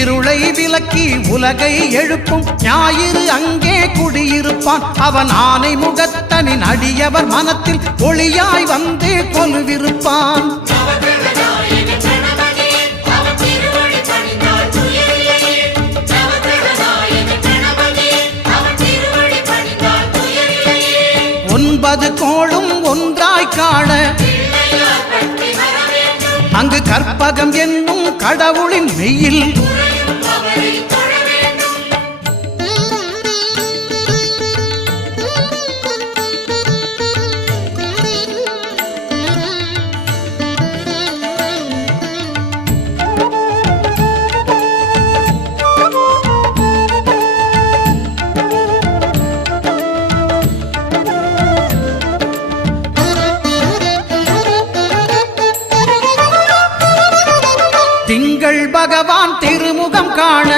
இருளை விலக்கி உலகை எழுப்பும் ஞாயிறு அங்கே குடியிருப்பான். அவன் ஆனை முகத்தனின் அடியவர் மனத்தில் ஒளியாய் வந்து கொலுவிருப்பான். ஒன்பது கோளும் ஒன்றாய் காண அங்கு கற்பகம் என்னும் கடவுளின் மெய்யில் திங்கள் பகவான் திருமுகம் காண